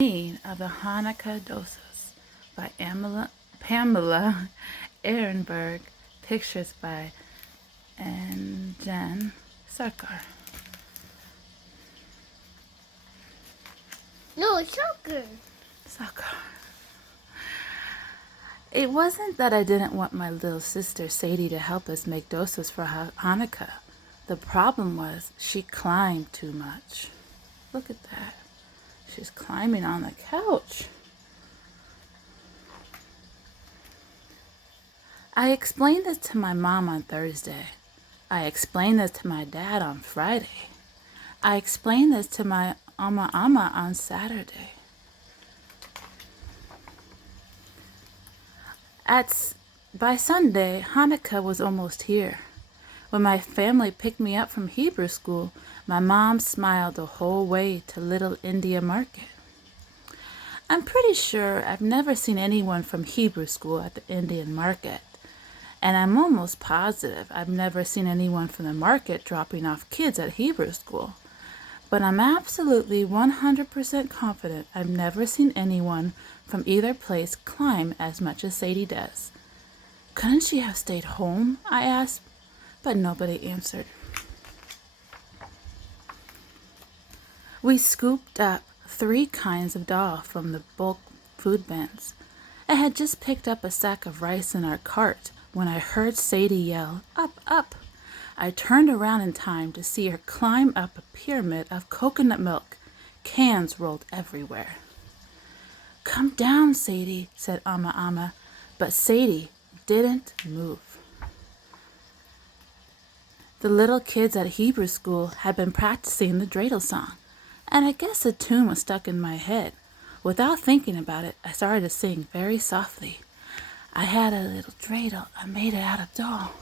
Of the Hanukkah Dosas by Pamela Ehrenberg. Pictures by Jen Sarkar. No, it's Sarkar. Sarkar. It wasn't that I didn't want my little sister Sadie to help us make dosas for Hanukkah. The problem was she climbed too much. Look at that. She's climbing on the couch. I explained this to my mom on Thursday. I explained this to my dad on Friday. I explained this to my ama on Saturday. By Sunday, Hanukkah was almost here. When my family picked me up from Hebrew school, my mom smiled the whole way to Little India Market. I'm pretty sure I've never seen anyone from Hebrew school at the Indian market, and I'm almost positive I've never seen anyone from the market dropping off kids at Hebrew school. But I'm absolutely 100% confident I've never seen anyone from either place climb as much as Sadie does. Couldn't she have stayed home? I asked, but nobody answered. We scooped up 3 kinds of dal from the bulk food bins. I had just picked up a sack of rice in our cart when I heard Sadie yell, "Up, up!" I turned around in time to see her climb up a pyramid of coconut milk. Cans rolled everywhere. "Come down, Sadie," said Ama, but Sadie didn't move. The little kids at Hebrew school had been practicing the dreidel song, and I guess the tune was stuck in my head. Without thinking about it, I started to sing very softly. I had a little dreidel, I made it out of doll.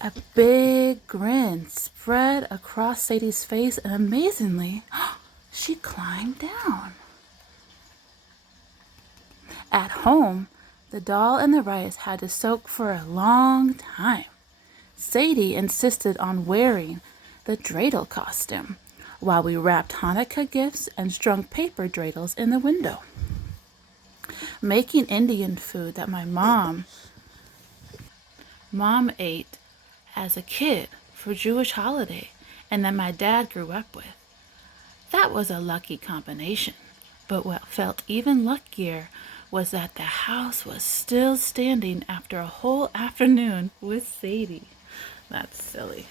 A big grin spread across Sadie's face, and amazingly, she climbed down. At home, the dal and the rice had to soak for a long time. Sadie insisted on wearing the dreidel costume while we wrapped Hanukkah gifts and strung paper dreidels in the window. Making Indian food that my mom ate as a kid for Jewish holiday and that my dad grew up with. That was a lucky combination, but what felt even luckier was that the house was still standing after a whole afternoon with Sadie. That's silly.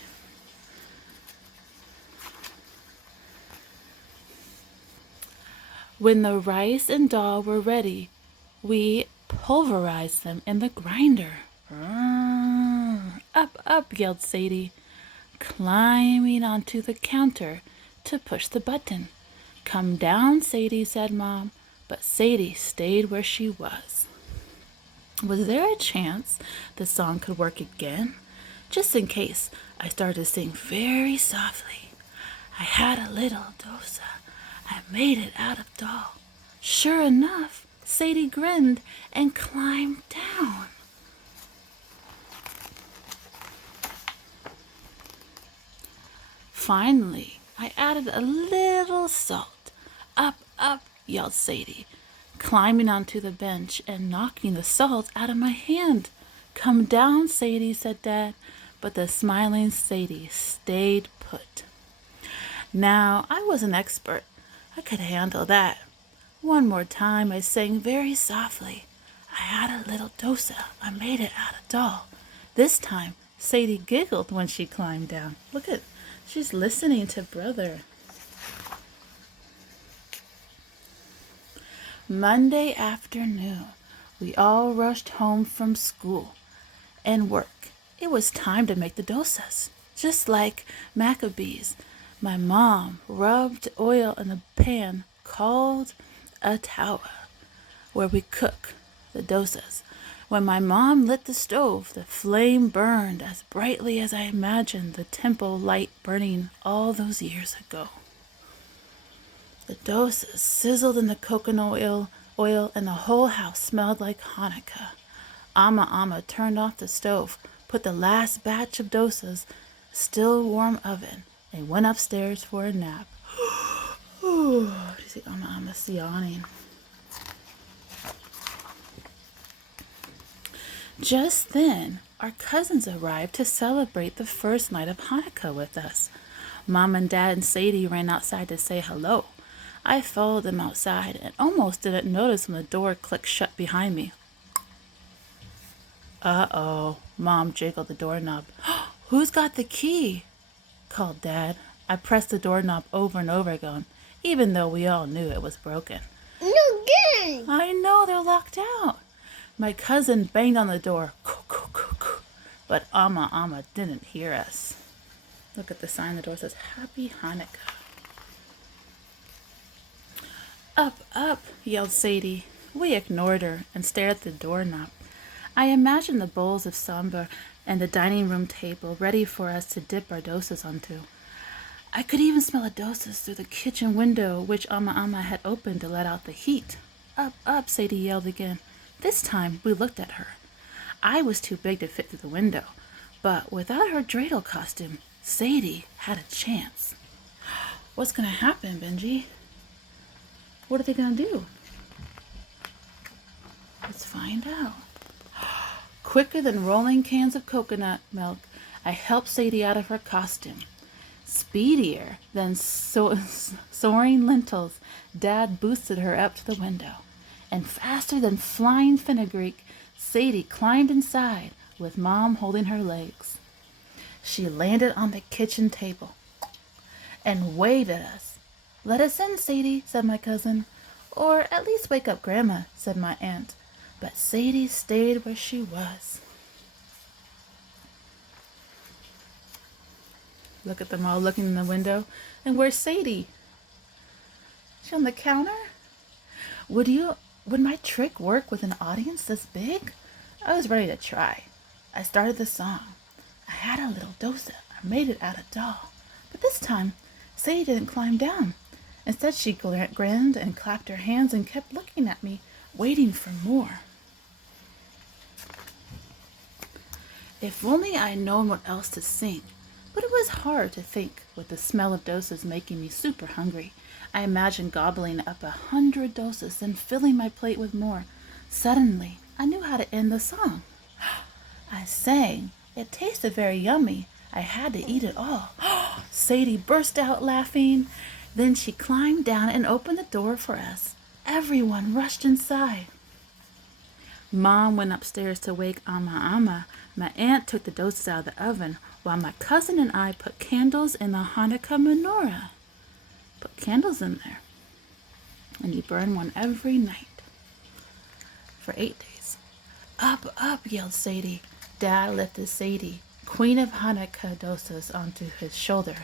When the rice and dal were ready, we pulverized them in the grinder. Up, up, yelled Sadie, climbing onto the counter to push the button. Come down, Sadie, said Mom, but Sadie stayed where she was. Was there a chance the song could work again? Just in case, I started to sing very softly. I had a little dosa. I made it out of doll. Sure enough, Sadie grinned and climbed down. Finally, I added a little salt. Up, up, yelled Sadie, climbing onto the bench and knocking the salt out of my hand. Come down, Sadie, said Dad, but the smiling Sadie stayed put. Now, I was an expert. I could handle that. One more time, I sang very softly. I had a little dosa. I made it out of doll. This time, Sadie giggled when she climbed down. Look at, she's listening to Brother. Monday afternoon, we all rushed home from school and work. It was time to make the dosas. Just like Maccabees, my mom rubbed oil in a pan called a tawa, where we cook the dosas. When my mom lit the stove, the flame burned as brightly as I imagined the temple light burning all those years ago. The dosas sizzled in the coconut oil, and the whole house smelled like Hanukkah. Ama turned off the stove, put the last batch of dosas still warm oven, and went upstairs for a nap. You see, I'm yawning. Just then, our cousins arrived to celebrate the first night of Hanukkah with us. Mom and Dad and Sadie ran outside to say hello. I followed them outside and almost didn't notice when the door clicked shut behind me. Uh-oh, Mom jiggled the doorknob. Who's got the key? Called Dad. I pressed the doorknob over and over again, even though we all knew it was broken. No good. I know, they're locked out. My cousin banged on the door, but Amma didn't hear us. Look at the sign on the door, says Happy Hanukkah. Up, yelled Sadie. We ignored her and stared at the doorknob. I imagined the bowls of sambar and the dining room table ready for us to dip our dosas onto. I could even smell the dosas through the kitchen window, which Amma had opened to let out the heat. Up, Sadie yelled again. This time, we looked at her. I was too big to fit through the window, but without her dreidel costume, Sadie had a chance. What's going to happen, Benji? What are they going to do? Let's find out. Quicker than rolling cans of coconut milk, I helped Sadie out of her costume. Speedier than soaring lentils, Dad boosted her up to the window. And faster than flying fenugreek, Sadie climbed inside with Mom holding her legs. She landed on the kitchen table and waved at us. Let us in, Sadie, said my cousin. Or at least wake up Grandma, said my aunt. But Sadie stayed where she was. Look at them all looking in the window. And where's Sadie? She on the counter? Would my trick work with an audience this big? I was ready to try. I started the song. I had a little dosa. I made it out of doll. But this time, Sadie didn't climb down. Instead, she grinned and clapped her hands and kept looking at me, waiting for more. If only I had known what else to sing. But it was hard to think with the smell of dosas making me super hungry. I imagined gobbling up 100 dosas and filling my plate with more. Suddenly, I knew how to end the song. I sang. It tasted very yummy. I had to eat it all. Sadie burst out laughing. Then she climbed down and opened the door for us. Everyone rushed inside. Mom went upstairs to wake Amma. My aunt took the dosas out of the oven, while my cousin and I put candles in the Hanukkah menorah. Put candles in there. And you burn one every night. For 8 days. Up, yelled Sadie. Dad lifted Sadie, Queen of Hanukkah dosas, onto his shoulder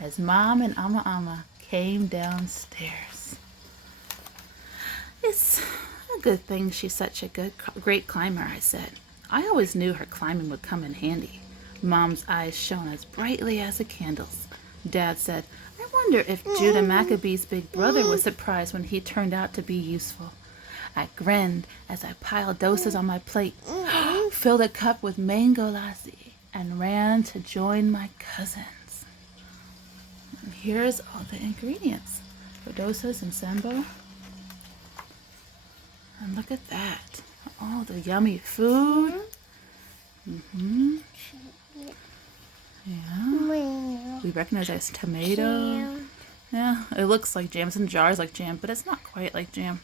as Mom and Amma came downstairs. It's a good thing she's such a great climber, I said. I always knew her climbing would come in handy. Mom's eyes shone as brightly as the candles. Dad said, I wonder if Judah Maccabee's big brother was surprised when he turned out to be useful. I grinned as I piled dosas on my plate, filled a cup with mango lassi, and ran to join my cousins. And here's all the ingredients for dosas and sambo. And look at that. All the yummy food. Yeah. We recognize that as tomato. Jam. Yeah, it looks like jam. It's in jars like jam, but it's not quite like jam.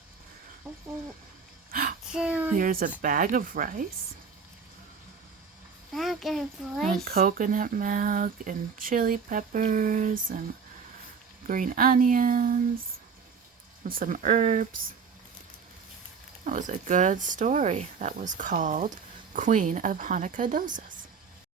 Jam. Here's a bag of rice. Bag of And rice. coconut milk and chili peppers and green onions and some herbs. That was a good story. That was called Queen of Hanukkah Dosas.